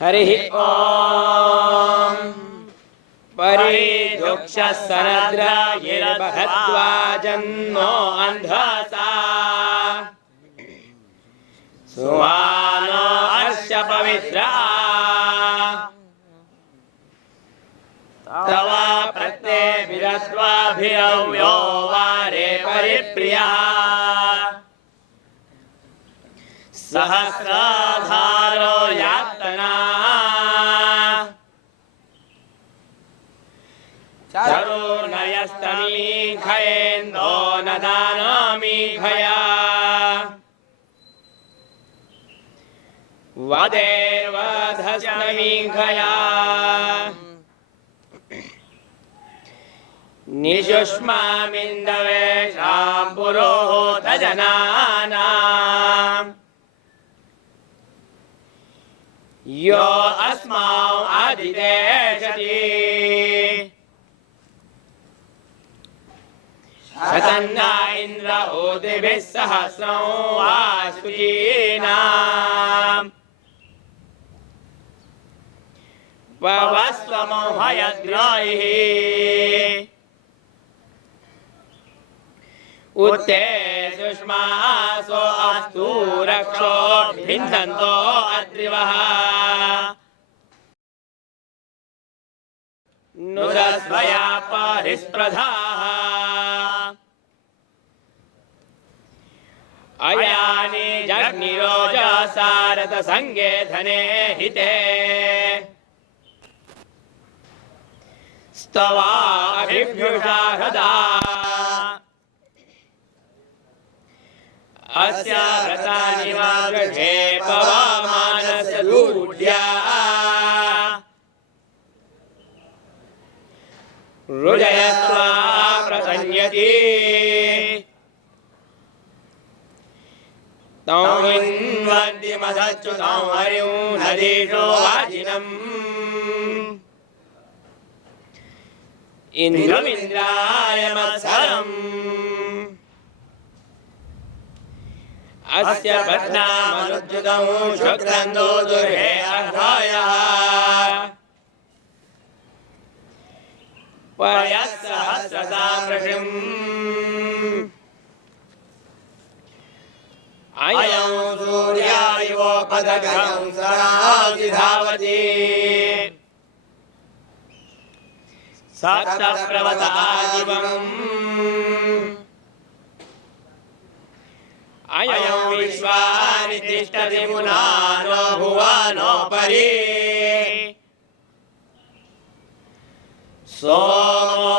हरिः ॐ परिदुक्षः सनद्रायिर्बहद्वाजन्नो अन्धसा सुवानो अस्य पवित्रा तव प्रत्ये विरद्वाभिरव्यो वारे परिप्रियः सहस्राधारो यातना चरुर्नयस्तमीखयेन्दो न दानमीखया वदेर्वधस्तमीखया निजुष्मामिन्दवेषां पुरोहतजनानाम् यो अस्माउ आदिदेशति शतन्ना इंद्र ओदिभिः सहस्रं वासुकीनाम् ववस्वमोहयद्रोहिः उत्ते सुष्मासो अस्तु रक्षो भिन्दन्तो अद्रिवः नुरस्वया परिस्प्रधाः अयानि जग्निरोजसारत संगे धने हिते स्तवा अभिभ्युषा हृदा अस्य व्रतानि वा गृहे पवमानस्य दूढ्या रुजयस्त्वा प्रसन्यति तं हिन्वद्यमधच्युतं हरिं नदीशो वाजिनम् इन्द्रमिन्द्राय मत्सरम् अस्य पत्नामनुद्युतं शुक्रन्दो दुर्हे अर्हायः पयःसहस्रसामृषिम् अयं सूर्यायोपदग्रहं सरासि धावति सप्तप्रवतादिवम् अयं विश्वानि तिष्ठति पुनानो भुवनोपरि सोमो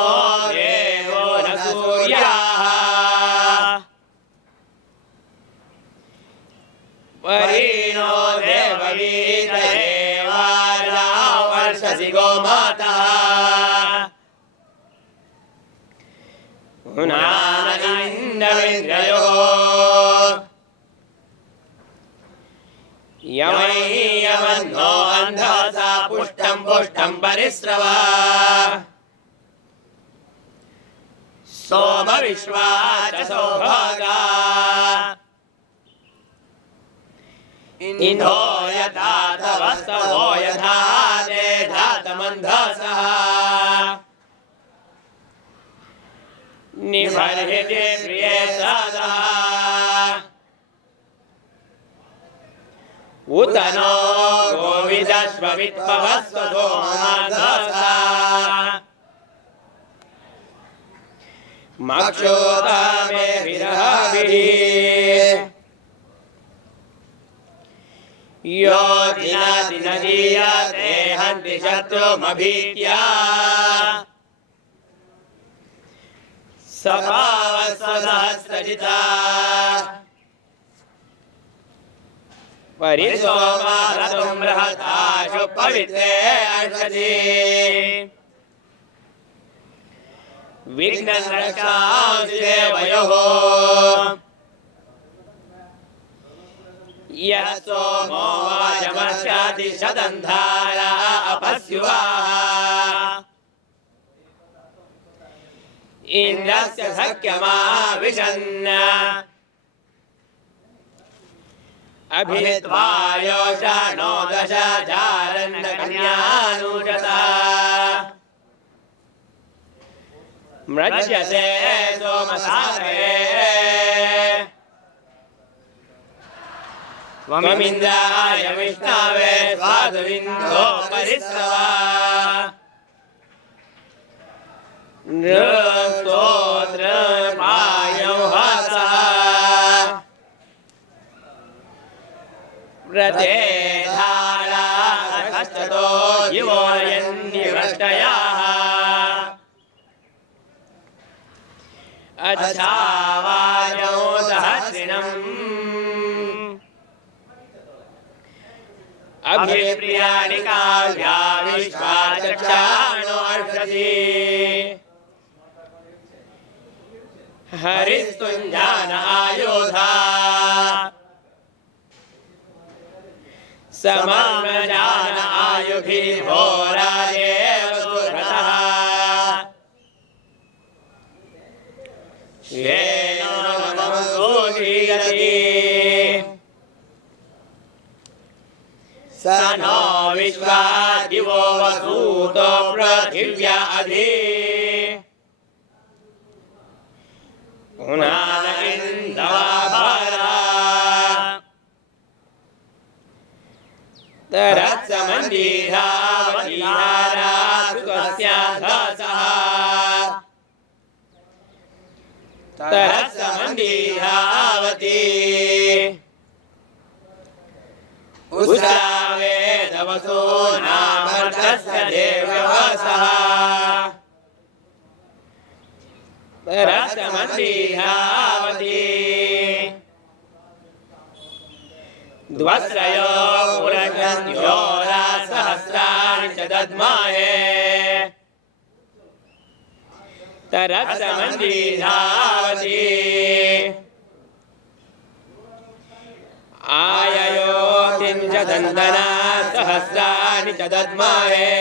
देवो न सूर्यः वरिणो देववीतये वाजा वर्षसि गोमाता पुनान इन्द्रविन्द्रयो यमन्नो अन्धसा पुष्टं पुष्टं परिस्रव सोम विश्वा च सौभागा इंदो यथा तवस्तवो यथा ते धातमन्धसः निबर्हिते प्रिये सदा उत नो गोविदश्ववित्पवस्व सोमाधसा मक्षोता मे विरहभिः यो दिनदीयते हन्ति शत्रुमभीत्या सभावस्वसहस्रजिता परिसोमारतुं बृहताशु पवित्रे अर्षति विघ्नरक्षांसि देवयोः यः सोमो वाचमस्याति शतन्धारा अपस्युवाः इन्द्रस्य सख्यमाविशन् अभित्वा योषाणो दश चारण्यकन्यानुजता मृज्यसे सोमसारे त्वमिन्द्राय विष्णवे स्वादुविन्दो परिस्रवा नृस्तोत्र पायो हसा व्रते धारा कष्टतो जीवोऽयन्निवृष्टयाः अच्छावायो सहस्रिणम् अभिप्रियाणि काव्या विश्वा चक्षाणो अर्षति हरिस्तुञ्जान आयुधा समम्रजान आयुभिः होराजेव सुरतः श्येनो नमसूषीयति स नो विश्वा दिवो वसूतो पृथिव्या अधि पुनान इन्दवाभरा तरत्समन्दिहावतिहारा सुकस्याधसः तरत्समन्दिहावती उस्रावेदवसो नामर्तस्य देव्यवसः तरत्समन्दिहावती द्वस्रयो पुरजन्योरा सहस्राणि च दद्महे तरत्समन्दिहावती आययोतिं च दन्दना सहस्राणि च दद्महे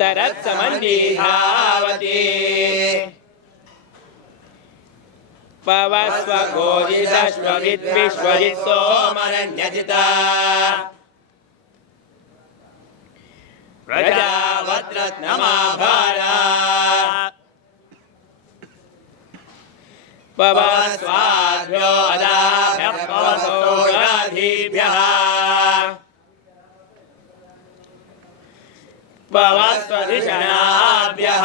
तरत्समन्दिहावती पवस्व गोजिदश्वविद्विश्वजित् सोमरण्यजिता प्रजावद्रत्नमाभारा पवस्वाभ्यो अदाभ्यः पवसोषधीभ्यः पवस्वधिषणाभ्यः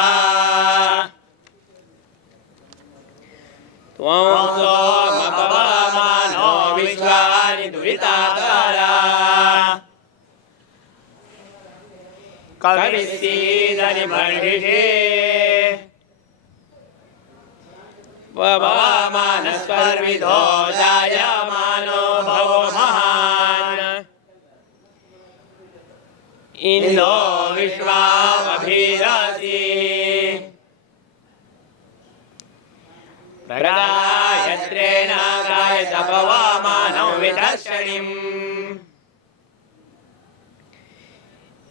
त्वं सोमपवमानो विश्वानि दुरिताकारा कविसीदनि बर्हिषे पवमानस्वर्विदो जायमानो भवो महान् इन्दो विश्वामभिरसि गायत्रेण गाय तपवामानौ विदर्शनिम्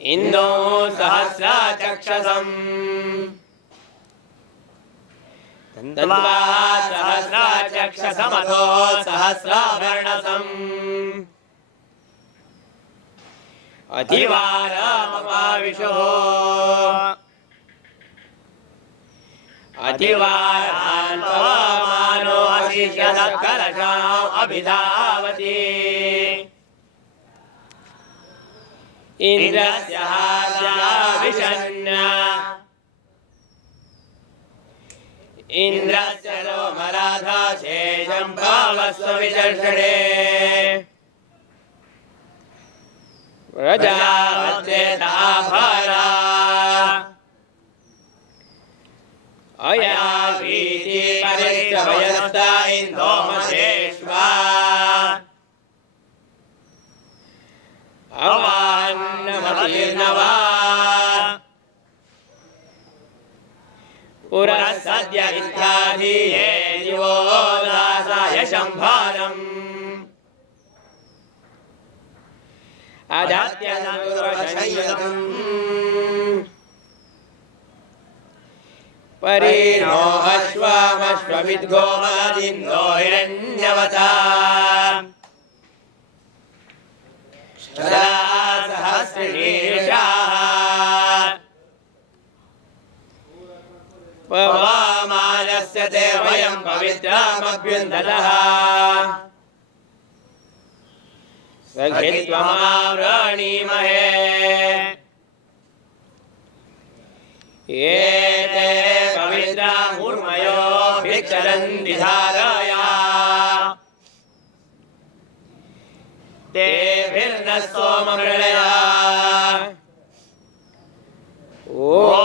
इन्दो सहस्रचक्षसम् दन्त्वा सहस्रचक्षसमथो सहस्रवर्णसम् अतिवारमपाविशो अतिवारान् पवमानो अशिष्यदत्कलशाम् अभिधावति इन्द्रस्य हार्याविशन्न इन्द्रस्य लोमराधाशेषं पावस्व विदर्शने प्रजावत्येताभरा अयावीति परिश्रवयस्ता इन्दोमशेष्वा अवान्नमतिर्नवा पुरस्सद्य इत्याधिये दिवो दासाय शम्भारम् अजात्यनन्दुरशय्यतम् परिणो अश्वमश्वविद्गोमदिन्दो हिरण्यवता सहस्रशीर्षाः पवमानस्य ते वयं पवित्रमभ्युन्दतः सखित्वमावृणीमहे एते पवित्रा मूर्मयो भिक्षरन्ति धारया तेभिर्न सोममृळया ॐ